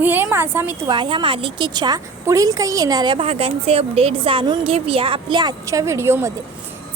रे माझा मितवा ह्या मालिकेच्या पुढील काही येणाऱ्या भागांचे अपडेट जाणून घेऊया आपल्या आजच्या व्हिडिओमध्ये।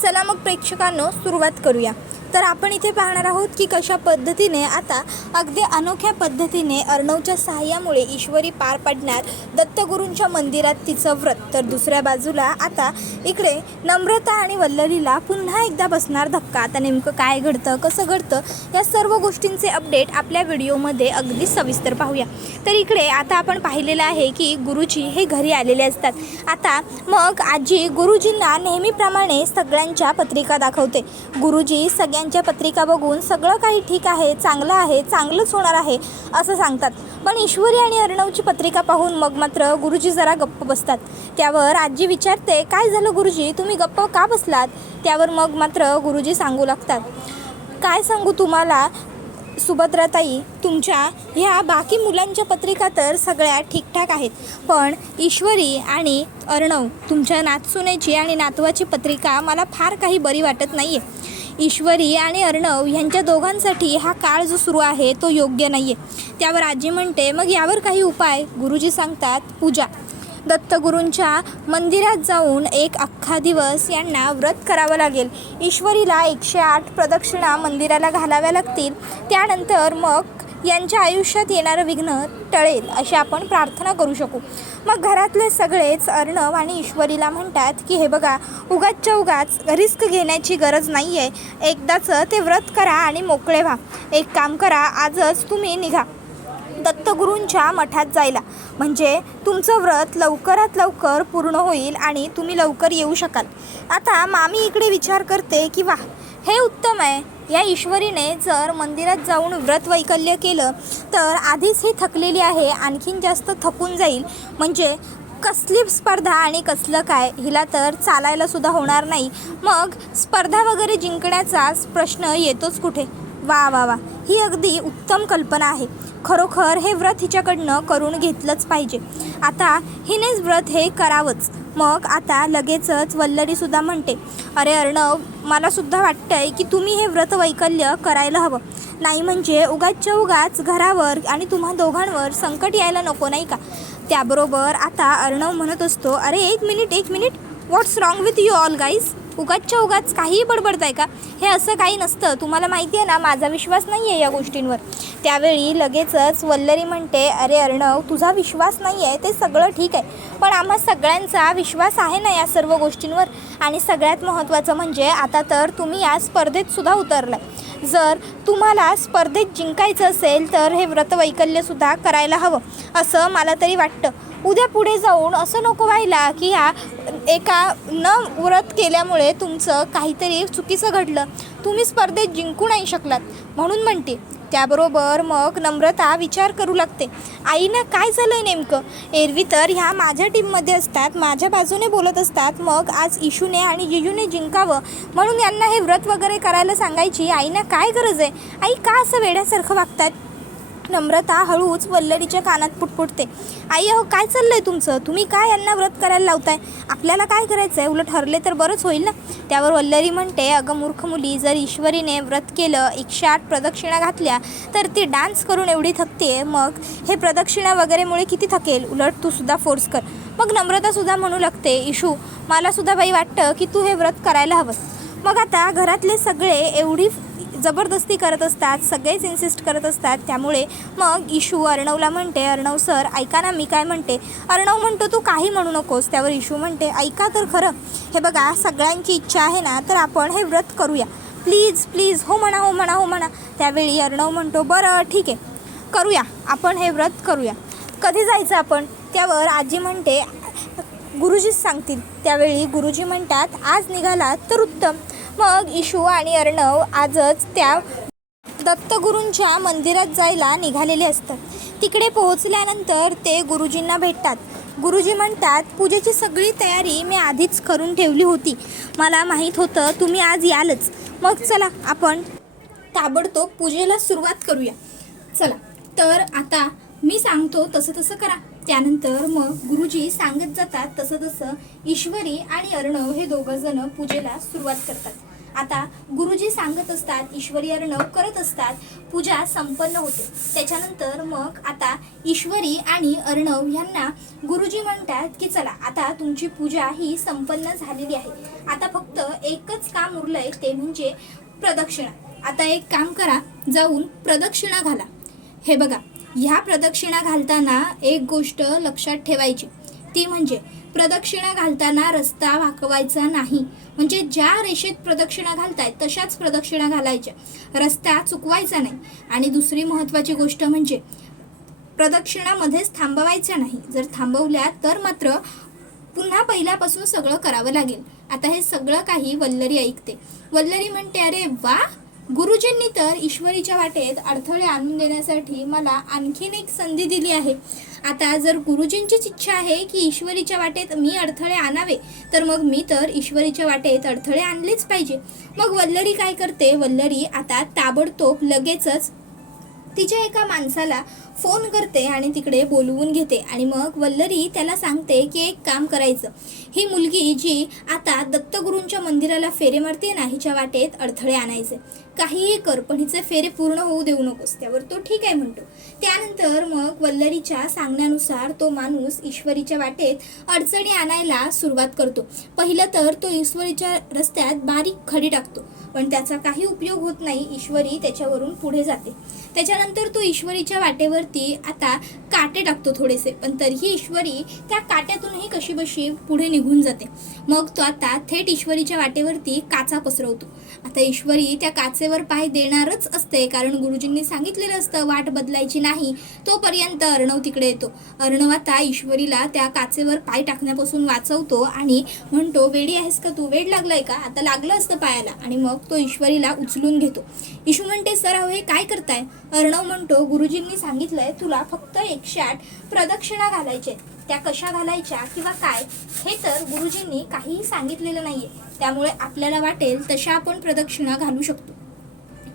चला मग प्रेक्षकांनो सुरुवात करूया। तर आपण इथे पाहणार आहोत की कशा पद्धतीने आता अगदी अनोख्या पद्धतीने अर्णवच्या सहाय्यामुळे ईश्वरी पार पाडणार दत्तगुरूंच्या मंदिरात तिचं व्रत। तर दुसऱ्या बाजूला आता इकडे नम्रता आणि वल्लरीला पुन्हा एकदा बसणार धक्का। आता नेमकं काय घडतं, कसं घडतं, या सर्व गोष्टींचे अपडेट आपल्या व्हिडिओमध्ये अगदी सविस्तर पाहूया। तर इकडे आता आपण पाहिलेलं आहे की गुरुजी हे घरी आलेले असतात। आता मग आजी गुरुजींना नेहमीप्रमाणे सगळ्यांच्या पत्रिका दाखवते। गुरुजी सगळ्यांच्या पत्रिका बघून सगळं काही ठीक आहे, चांगलं आहे, चांगलंच होणार आहे असं सांगतात। पण ईश्वरी आणि अर्णवची पत्रिका पाहून मग मात्र गुरुजी जरा गप्प बसतात। त्यावर आजी विचारते, काय झालं गुरुजी, तुम्ही गप्प का बसलात? त्यावर मग मात्र गुरुजी सांगू लागतात, काय सांगू तुम्हाला सुभद्राताई, तुमच्या ह्या बाकी मुलांच्या पत्रिका तर सगळ्या ठीकठाक आहेत, पण ईश्वरी आणि अर्णव तुमच्या नातसुनेची आणि नातवाची पत्रिका मला फार काही बरी वाटत नाही आहे। ईश्वरी आणि अर्णव ह्यांच्या दोघांसाठी हा काळ जो सुरू आहे तो योग्य नाही आहे। त्यावर आजी म्हणते, मग यावर काही उपाय? गुरुजी सांगतात, पूजा। दत्तगुरूंच्या मंदिरात जाऊन एक अख्खा दिवस यांना व्रत करावं लागेल। ईश्वरीला 108 प्रदक्षिणा मंदिराला घालाव्या लागतील। त्यानंतर मग यांच्या आयुष्यात येणारं विघ्न टळेल अशी आपण प्रार्थना करू शकू। मग घरातले सगळेच अर्णव आणि ईश्वरीला म्हणतात की हे बघा, उगाचच्या उगाच रिस्क घेण्याची गरज नाही आहे, एकदाचं ते व्रत करा आणि मोकळे व्हा। एक काम करा, आजच तुम्ही निघा दत्तगुरूंच्या मठात जायला, म्हणजे तुमचं व्रत लवकरात लवकर पूर्ण होईल आणि तुम्ही लवकर येऊ शकाल। आता मामी इकडे विचार करते की वाह, हे उत्तम आहे। या ईश्वरीने जर मंदिरात जाऊन व्रत वैकल्य केलं तर आधीच ही थकलेली आहे, आणखीन जास्त थकून जाईल, म्हणजे कसली स्पर्धा आणि कसलं काय, हिला तर चालायला सुद्धा होणार नाही, मग स्पर्धा वगैरे जिंकण्याचा प्रश्न येतोच कुठे। वा वा वा, ही अगदी उत्तम कल्पना आहे। खरोखर हे व्रत हिच्याकडनं करून घेतलंच पाहिजे। आता हिनेच व्रत हे करावंच। मग आता लगेचच वल्लरीसुद्धा म्हणते, अरे अर्णव, मलासुद्धा वाटतं आहे की तुम्ही हे व्रत वैकल्य करायला हवं, नाही म्हणजे उगाचच्या उगाच घरावर आणि तुम्हा दोघांवर संकट यायला नको, नाही का? त्याबरोबर आता अर्णव म्हणत असतो, अरे एक minute, what's wrong with you all guys? उगाचच्या उगाच काहीही बडबडताय का? हे असं काही नसतं, तुम्हाला माहिती आहे ना माझा विश्वास नाही आहे या गोष्टींवर। त्यावेळी लगेचच वल्लरी म्हणते, अरे अर्णव, तुझा विश्वास नाही आहे ते सगळं ठीक आहे, पण आम्हा सगळ्यांचा विश्वास आहे ना या सर्व गोष्टींवर। आणि सगळ्यात महत्त्वाचं म्हणजे आता तर तुम्ही या स्पर्धेतसुद्धा उतरलाय। जर तुम्हाला स्पर्धेत जिंकायचं असेल तर हे व्रतवैकल्यसुद्धा करायला हवं असं मला तरी वाटतं। उद्या पुढे जाऊन असं नको व्हायला की ह्या एका न व्रत केल्यामुळे तुमचं काहीतरी चुकीचं घडलं, तुम्ही स्पर्धेत जिंकू नाही शकलात, म्हणून म्हणते। त्याबरोबर मग नम्रता विचार करू लागते, आईनं काय झालं आहे नेमकं? एरवी तर ह्या माझ्या टीममध्ये असतात, माझ्या बाजूने बोलत असतात, मग आज इशूने आणि जिजूने जिंकावं म्हणून यांना हे व्रत वगैरे करायला सांगायची आईनं काय गरज आहे? आई का असं वेड्यासारखं वागतात? नम्रता हळूच वल्लरीच्या कानात पुटपुटते, आई अहो काय चाललं आहे तुमचं? तुम्ही काय यांना व्रत करायला लावताय? आपल्याला काय करायचं आहे? उलट हरले तर बरंच होईल ना। त्यावर वल्लरी म्हणते, अगं मूर्ख मुली, जर ईश्वरीने व्रत केलं, 108 प्रदक्षिणा घातल्या तर ती डान्स करून एवढी थकते, मग हे प्रदक्षिणा वगैरेमुळे किती थकेल? उलट तू सुद्धा फोर्स कर। मग नम्रतासुद्धा म्हणू लागते, इशू, मलासुद्धा बाई वाटतं की तू हे व्रत करायला हवंस। मग आता घरातले सगळे एवढी जबरदस्ती करत असतात, सगळेच इन्सिस्ट करत असतात, त्यामुळे मग इशू अर्णवला म्हणते, अर्णव सर ऐका ना मी काय म्हणते। अर्णव म्हणतो, तू काही म्हणू नकोस। त्यावर इशू म्हणते, ऐका तर खरं, हे बघा सगळ्यांची इच्छा आहे ना तर आपण हे व्रत करूया, प्लीज प्लीज, हो म्हणा, हो म्हणा, हो म्हणा। त्यावेळी अर्णव म्हणतो, बरं ठीक आहे, करूया, आपण हे व्रत करूया, कधी जायचं आपण? त्यावर आजी म्हणते, गुरुजीच सांगतील। त्यावेळी गुरुजी म्हणतात, आज निघालात तर उत्तम। मग इशू आणि अर्णव आजच त्या दत्तगुरूंच्या मंदिरात जायला निघालेले असतात। तिकडे पोहोचल्यानंतर ते गुरुजींना भेटतात। गुरुजी म्हणतात, पूजेची सगळी तयारी मी आधीच करून ठेवली होती, मला माहीत होतं तुम्ही आज यालच, मग चला आपण ताबडतोब पूजेला सुरुवात करूया। चला तर आता मी सांगतो तसं तसं करा। त्यानंतर मग गुरुजी सांगत जातात तसं तसं ईश्वरी आणि अर्णव हे दोघंजणं पूजेला सुरुवात करतात। आता गुरुजी सांगत असतात, ईश्वरी अर्णव करत असतात, पूजा संपन्न होते. त्याच्यानंतर मग आता ईश्वरी आणि अर्णव यांना गुरुजी म्हणतात की चला आता तुमची पूजा ही संपन्न झालेली आहे, आता फक्त एकच काम उरलंय ते म्हणजे प्रदक्षिणा. आता एक काम करा, जाऊन प्रदक्षिणा घाला. हे बघा, ह्या प्रदक्षिणा घालताना एक गोष्ट लक्षात ठेवायची, ती म्हणजे प्रदक्षिणा घालताना रस्ता वाकवायचा नाही. म्हणजे ज्या रेषेत प्रदक्षिणा घालतायत तशाच प्रदक्षिणा घालायच्या, रस्ता चुकवायचा नाही. आणि दुसरी महत्त्वाची गोष्ट म्हणजे प्रदक्षिणामध्येच थांबवायच्या नाही. जर थांबवल्या तर मात्र पुन्हा पहिल्यापासून सगळं करावं लागेल. आता हे सगळं काही वल्लरी ऐकते. वल्लरी म्हणते, अरे वा, गुरुजींनी तर ईश्वरीच्या वाटेत अडथळे आणून देण्यासाठी मला आणखीन एक संधी दिली आहे. आता जर गुरुजींचीच इच्छा आहे की ईश्वरीच्या वाटेत मी अडथळे आणावे, तर मग मी तर ईश्वरीच्या वाटेत अडथळे आणलेच पाहिजे. मग वल्लरी काय करते, वल्लरी आता ताबडतोब लगेचच तिच्या एका माणसाला फोन करते आणि तिकडे बोलवून घेते. आणि मग वल्लरी त्याला सांगते की एक काम करायचं, ही मुलगी जी आता दत्तगुरूंच्या मंदिराला फेरे मारते ना, हिच्या वाटेत अडथळे आणायचे. काहीही कर, पण हिचे फेरे पूर्ण होऊ देऊ नकोस. त्यावर तो ठीक आहे म्हणतो. त्यानंतर मग वल्लरीच्या सांगण्यानुसार तो माणूस ईश्वरीच्या वाटेत अडचणी आणायला सुरुवात करतो. पहिलं तर तो ईश्वरीच्या रस्त्यात बारीक खडी टाकतो, पण त्याचा काही उपयोग होत नाही. ईश्वरी त्याच्यावरून पुढे जाते. त्याच्यानंतर तो ईश्वरीच्या वाटेवरती आता काटे टाकतो थोडेसे, पण तरीही ईश्वरी त्या काट्यातूनही कशीबशी पुढे निघून जाते. मग तो आता थेट ईश्वरीच्या वाटेवरती काचा पसरवतो. आता ईश्वरी त्या काचेवर पाय देणारच असते, कारण गुरुजींनी सांगितलेलं असतं वाट बदलायची नाही. तोपर्यंत अर्णव तिकडे येतो. अर्णव आता ईश्वरीला त्या काचेवर पाय टाकण्यापासून वाचवतो आणि म्हणतो, वेडी आहेस का तू, वेड लागलाय का, आता लागलं असतं पायाला. आणि मग तो ईश्वरीला उचलून घेतो. ईशू म्हणते, सर अहो हे काय करताय. अर्णव म्हणतो, गुरुजींनी सांगितलंय तुला फक्त 108 प्रदक्षिणा घालायचे, त्या कशा घालायच्या किंवा काय हे तर गुरुजींनी काहीही सांगितलेलं नाहीये, त्यामुळे आपल्याला वाटेल तशा आपण प्रदक्षिणा घालू शकतो.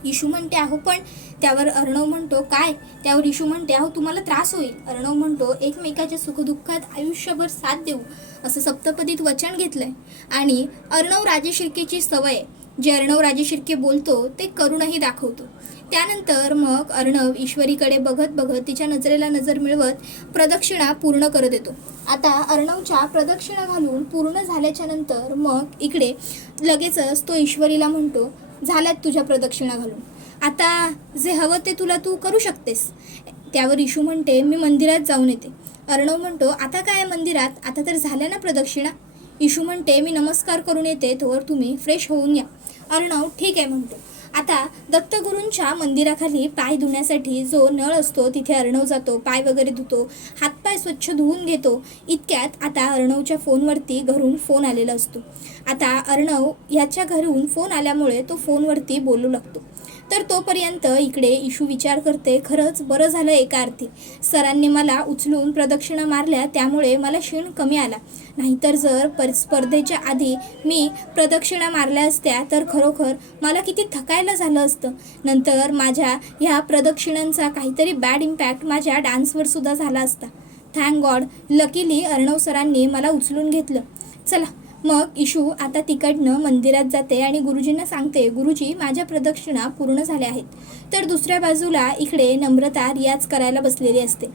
ईशू म्हणते, अहो पण. त्यावर अर्णव म्हणतो, काय. त्यावर ईशू म्हणते, अहो तुम्हाला त्रास होईल. अर्णव म्हणतो, एकमेकाच्या सुखदुःखात आयुष्यभर साथ देऊ असं सप्तपदीत वचन घेतलंय. आणि अर्णव राजेशिर्केची सवय आहे, जे अर्णव राजेशिर्के बोलतो ते करूनही दाखवतो. त्यानंतर मग अर्णव ईश्वरीकडे बघत बघत तिच्या नजरेला नजर मिळवत प्रदक्षिणा पूर्ण करत येतो. आता अर्णवच्या प्रदक्षिणा घालून पूर्ण झाल्याच्या नंतर मग इकडे लगेचच तो ईश्वरीला म्हणतो, झाल्यात तुझ्या प्रदक्षिणा घालून, आता जे हवं ते तुला तू करू शकतेस. त्यावर ईशू म्हणते, मी मंदिरात जाऊन येते. अर्णव म्हणतो, आता काय मंदिरात, आता तर झाल्या ना प्रदक्षिणा. ईशू म्हणते, मी नमस्कार करून येते, तोवर तुम्ही फ्रेश होऊन या. अर्णव ठीक आहे म्हणतो. आता दत्तगुरूंच्या मंदिराखाली पाय धुण्यासाठी जो नळ असतो तिथे अर्णव जातो, पाय वगैरे धुतो, हातपाय स्वच्छ धुवून घेतो. इतक्यात आता अर्णवच्या फोनवरती घरून फोन आलेला असतो. आता अर्णव ह्याच्या घरून फोन आल्यामुळे तो फोनवरती बोलू लागतो. तर तोपर्यंत इकडे ईशू विचार करते, खरंच बरं झालं एका अर्थी सरांनी मला उचलून प्रदक्षिणा मारल्या, त्यामुळे मला क्षीण कमी आला. नाहीतर जर स्पर्धेच्या आधी मी प्रदक्षिणा मारल्या असत्या तर खरोखर मला किती थकायला झालं असतं. नंतर माझ्या ह्या प्रदक्षिणांचा काहीतरी बॅड इम्पॅक्ट माझ्या डान्सवर सुद्धा झाला असता. थँक गॉड, लकीली अर्णव सरांनी मला उचलून घेतलं. चला मग ईशू आता तिकडनं मंदिरात जाते आणि गुरुजींना सांगते, गुरुजी माझ्या प्रदक्षिणा पूर्ण झाल्या आहेत. तर दुसऱ्या बाजूला इकडे नम्रता रियाज करायला बसलेली असते.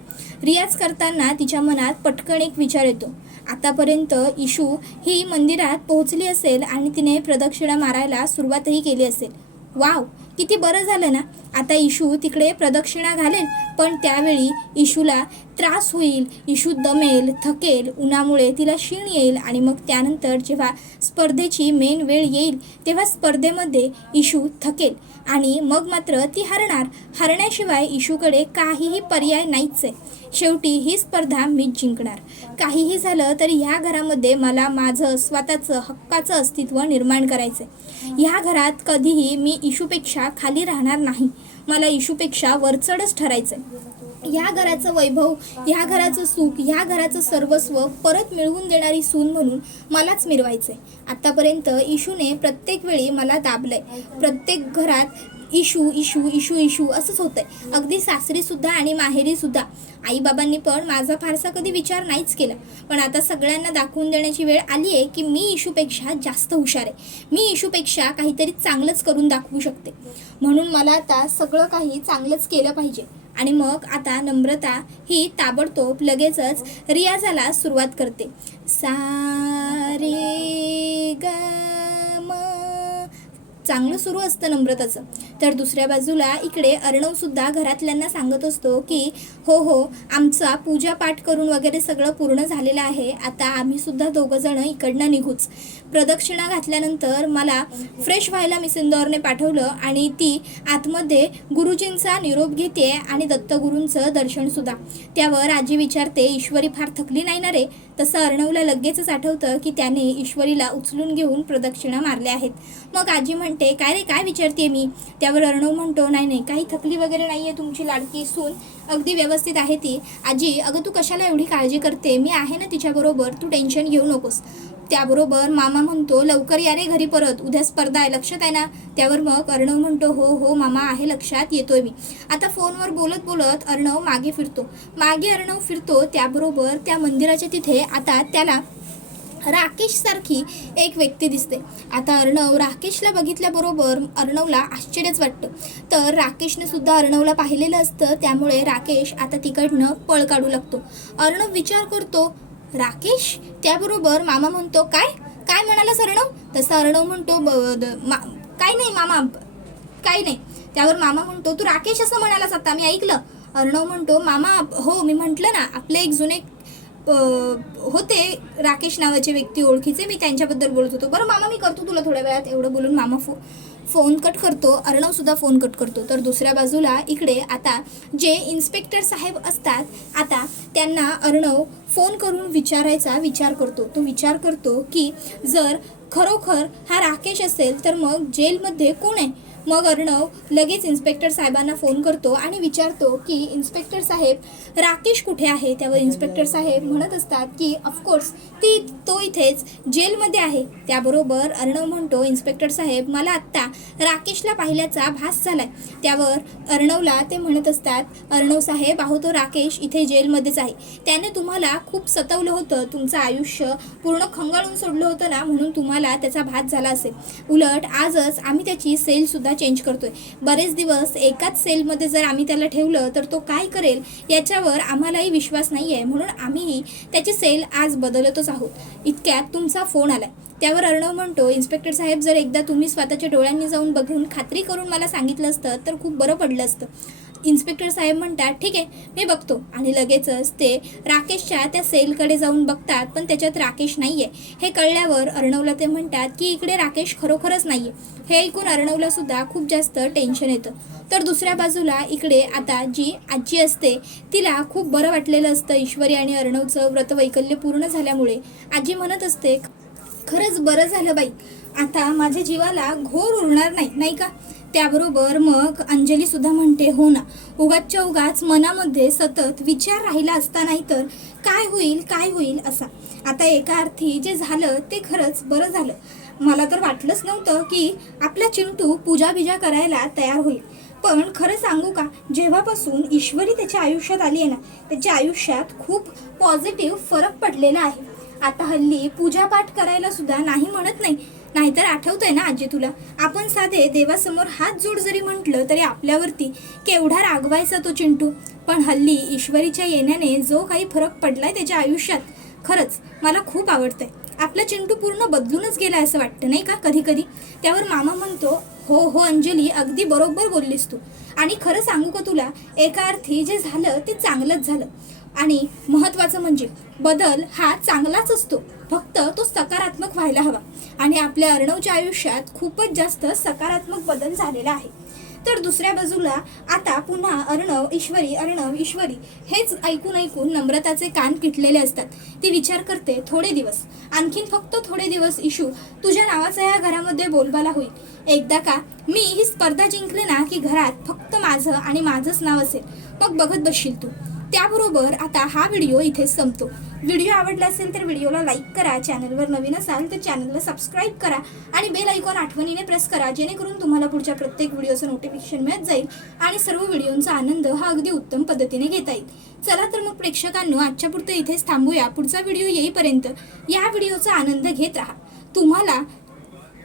रियाज करताना तिच्या मनात पटकन एक विचार येतो, आतापर्यंत ईशू ही मंदिरात पोहोचली असेल आणि तिने प्रदक्षिणा मारायला सुरुवातही केली असेल. वाव, किती बरं झालं ना. आता ईशू तिकडे प्रदक्षिणा घालेल, पण त्यावेळी ईशूला त्रास होईल, ईशू दमेल, थकेल, उन्हामुळे तिला क्षीण येईल. आणि मग त्यानंतर जेव्हा स्पर्धेची मेन वेळ येईल तेव्हा स्पर्धेमध्ये ईशू थकेल आणि मग मात्र ती हरण्याशिवाय ईशूकडे काहीही पर्याय नाहीच आहे. शेवटी ही स्पर्धा मीच जिंकणार. काहीही झालं तरी ह्या घरामध्ये मला माझं स्वतःचं हक्काचं अस्तित्व निर्माण करायचं आहे. ह्या घरात कधीही मी ईशूपेक्षा खाली राहणार नाही. मला ईशूपेक्षा वरचढच ठरायचं आहे. ह्या घराचं वैभव, ह्या घराचं सुख, ह्या घराचं सर्वस्व परत मिळवून देणारी सून म्हणून मलाच मिरवायचं आहे. आत्तापर्यंत ईशूने प्रत्येक वेळी मला दाबलं आहे. प्रत्येक घरात इशू इशू इशू इशू असंच होतंय. अगदी सासरीसुद्धा आणि माहेरीसुद्धा. आईबाबांनी पण माझा फारसा कधी विचार नाहीच केला, पण आता सगळ्यांना दाखवून देण्याची वेळ आली आहे की मी इशूपेक्षा जास्त हुशार आहे. मी इशूपेक्षा काहीतरी चांगलंच करून दाखवू शकते. म्हणून मला आता सगळं काही चांगलंच केलं पाहिजे. आणि मग आता नम्रता ही ताबडतोब लगेचच रियाजाला सुरुवात करते. सा रे ग म. चांगलं सुरू असतं नम्रताचं. तर दुसऱ्या बाजूला इकडे अर्णवसुद्धा घरातल्यांना सांगत असतो की हो हो, आमचा पूजापाठ करून वगैरे सगळं पूर्ण झालेलं आहे. आता आम्हीसुद्धा दोघंजणं इकडनं निघूच. प्रदक्षिणा घातल्यानंतर मला फ्रेश व्हायला मिस इंदौरने पाठवलं आणि ती आतमध्ये गुरुजींचा निरोप घेते आणि दत्तगुरूंचं दर्शनसुद्धा. त्यावर आजी विचारते, ईश्वरी फार थकली नाही ना रे? तसं अर्णवला लगेचच आठवतं की त्याने ईश्वरीला उचलून घेऊन प्रदक्षिणा मारल्या आहेत. मग आजी म्हणते, काय रे, काय विचारते मी? त्यावर अर्णव म्हणतो, नाही नाही, काही थकली वगैरे नाही आहे, तुमची लाडकी सून अगदी व्यवस्थित आहे ती. आजी, अगं तू कशाला एवढी काळजी करते? मी आहे ना तिच्याबरोबर, तू टेन्शन घेऊ नकोस. त्याबरोबर मामा म्हणतो, लवकर या रे घरी परत, उद्या स्पर्धा आहे, लक्षात आहे ना? त्यावर मग अर्णव म्हणतो, हो हो मामा, आहे लक्षात, येतोय मी. आता फोनवर बोलत बोलत अर्णव मागे फिरतो. त्याबरोबर त्या मंदिराच्या तिथे आता त्याला राकेश सारखी एक व्यक्ती दिसते. आता अर्णव राकेशला बघितल्याबरोबर अर्णवला आश्चर्यच वाटतं. तर राकेशने सुद्धा अर्णवला पाहिलेलं असतं, त्यामुळे राकेश आता तिकडनं पळ काढू लागतो. अर्णव विचार करतो, राकेश? त्याबरोबर मामा म्हणतो, काय काय म्हणालास अर्णव? तसं अर्णव म्हणतो, काय नाही मामा, काय नाही. त्यावर मामा म्हणतो, तू राकेश असं म्हणालास आता, मी ऐकलं. अर्णव म्हणतो, मामा हो, मी म्हटलं ना, आपले एक जुने होते राकेश नावाचे व्यक्ती ओळखीचे, मी त्यांच्याबद्दल बोलत होतो. बरं मामा, मी करतो तुला थोड्या वेळात. एवढं बोलून मामा फोन कट करतो. अर्णवसुद्धा फोन कट करतो. तर दुसऱ्या बाजूला इकडे आता जे इन्स्पेक्टर साहेब असतात, आता त्यांना अर्णव फोन करून विचारायचा विचार करतो. तो विचार करतो की जर खरोखर हा राकेश असेल तर मग जेलमध्ये कोण आहे? मग अर्णव लगेच इन्स्पेक्टर साहेबांना फोन करतो आणि विचारतो की इन्स्पेक्टर साहेब, राकेश कुठे आहे? त्यावर इन्स्पेक्टर साहेब म्हणत असतात की ऑफकोर्स तो इथेच जेलमध्ये आहे. त्याबरोबर अर्णव म्हणतो, इन्स्पेक्टर साहेब, मला आत्ता राकेशला पाहिल्याचा भास झालाय. त्यावर अर्णवला ते म्हणत असतात, अर्णव साहेब, अहो तो राकेश इथे जेलमध्येच आहे. त्याने तुम्हाला खूप सतवलं होतं, तुमचं आयुष्य पूर्ण खंगाळून सोडलं होतं ना, म्हणून तुम्हाला त्याचा भास झाला असेल. उलट आजच आम्ही त्याची सेलसुद्धा चेंज करतोय. बरेच दिवस एकाच सेलमध्ये जर आम्ही त्याला ठेवलं तर तो काय करेल याच्यावर आम्हालाही विश्वास नाही आहे, म्हणून आम्हीही त्याची सेल आज बदलतच आहोत. इतक्यात तुमचा फोन आलाय. त्यावर अर्णव म्हणतो, इन्स्पेक्टर साहेब, जर एकदा तुम्ही स्वतःच्या डोळ्यांनी जाऊन बघून खात्री करून मला सांगितलं असतं तर खूप बरं पडलं असतं. इन्स्पेक्टर साहेब म्हणतात, ठीक आहे, मी बघतो. आणि लगेचच ते राकेशच्या त्या सेलकडे जाऊन बघतात, पण त्याच्यात राकेश नाही आहे. हे कळल्यावर अर्णवला ते म्हणतात की इकडे राकेश खरोखरच नाही आहे. हे ऐकून अर्णवला सुद्धा खूप जास्त टेन्शन येतं. तर दुसऱ्या बाजूला इकडे आता जी आजी असते, तिला खूप बरं वाटलेलं असतं ईश्वरी आणि अर्णवचं व्रतवैकल्य पूर्ण झाल्यामुळे. आजी म्हणत असते, खरंच बरं झालं बाई, आता माझ्या जीवाला घोर उरणार नाही, नाही का? त्याबरोबर मग अंजलीसुद्धा म्हणते, हो ना, उगाचच्या उगाच मनामध्ये सतत विचार राहिला असता, नाही तर काय होईल असा. आता एका अर्थी जे झालं ते खरंच बरं झालं. मला तर वाटलंच नव्हतं की आपला चिंटू पूजा बिजा करायला तयार होईल. पण खरं सांगू का, जेव्हापासून ईश्वरी त्याच्या आयुष्यात आली आहे ना, त्याच्या आयुष्यात खूप पॉझिटिव्ह फरक पडलेला आहे. आता हल्ली पूजापाठ करायला सुद्धा नाही म्हणत नाही. नाहीतर आठवतंय ना आजी तुला, आपण साधे देवासमोर हात जोड जरी म्हटलं तरी आपल्यावरती केवढा रागवायचा तो चिंटू. पण हल्ली ईश्वरीच्या येण्याने जो काही फरक पडलाय त्याच्या आयुष्यात, खरंच मला खूप आवडतंय. आपला चिंटू पूर्ण बदलूनच गेला असं वाटतं, नाही का कधी कधी? त्यावर मामा म्हणतो, हो हो अंजली, अगदी बरोबर बोललीस तू. आणि खरं सांगू का तुला, एका अर्थी जे झालं ते चांगलंच झालं. आणि महत्त्वाचं म्हणजे बदल हा चांगलाच असतो, फक्त तो सकारात्मक व्हायला हवा. आणि आपल्या अर्णवच्या आयुष्यात खूपच जास्त सकारात्मक बदल झालेला आहे. तर दुसऱ्या बाजूला आता पुन्हा अर्णव ईश्वरी हेच ऐकून नम्रताचे कान किटलेले असतात. ती विचार करते, थोडे दिवस, आणखीन फक्त थोडे दिवस इशू, तुझ्या नावाचा या घरामध्ये बोलबाला होईल. एकदा का मी ही स्पर्धा जिंकले ना की घरात फक्त माझं आणि माझंच नाव असेल, मग बघत बसशील तू. त्याबरोबर आता हा व्हिडिओ इथे संपतो. व्हिडिओ आवडला असेल तर व्हिडिओला लाईक करा, चॅनलवर नवीन असाल तर चॅनलला सबस्क्राईब करा आणि बेल आयकॉन आठवणीने प्रेस करा, जेणेकरून तुम्हाला पुढच्या प्रत्येक व्हिडिओचं नोटिफिकेशन मिळत जाईल आणि सर्व व्हिडिओंचा आनंद हा अगदी उत्तम पद्धतीने घेता येईल. चला तर मग प्रेक्षकांनो, आजच्या पुरतं इथेच थांबूया. पुढचा व्हिडिओ येईपर्यंत या व्हिडिओचा आनंद घेत राहा. तुम्हाला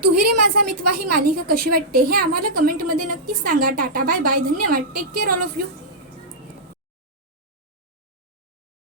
तू ही रे माझा मितवा ही मालिका कशी वाटते हे आम्हाला कमेंटमध्ये नक्कीच सांगा. टाटा, बाय बाय, धन्यवाद, take care all of you.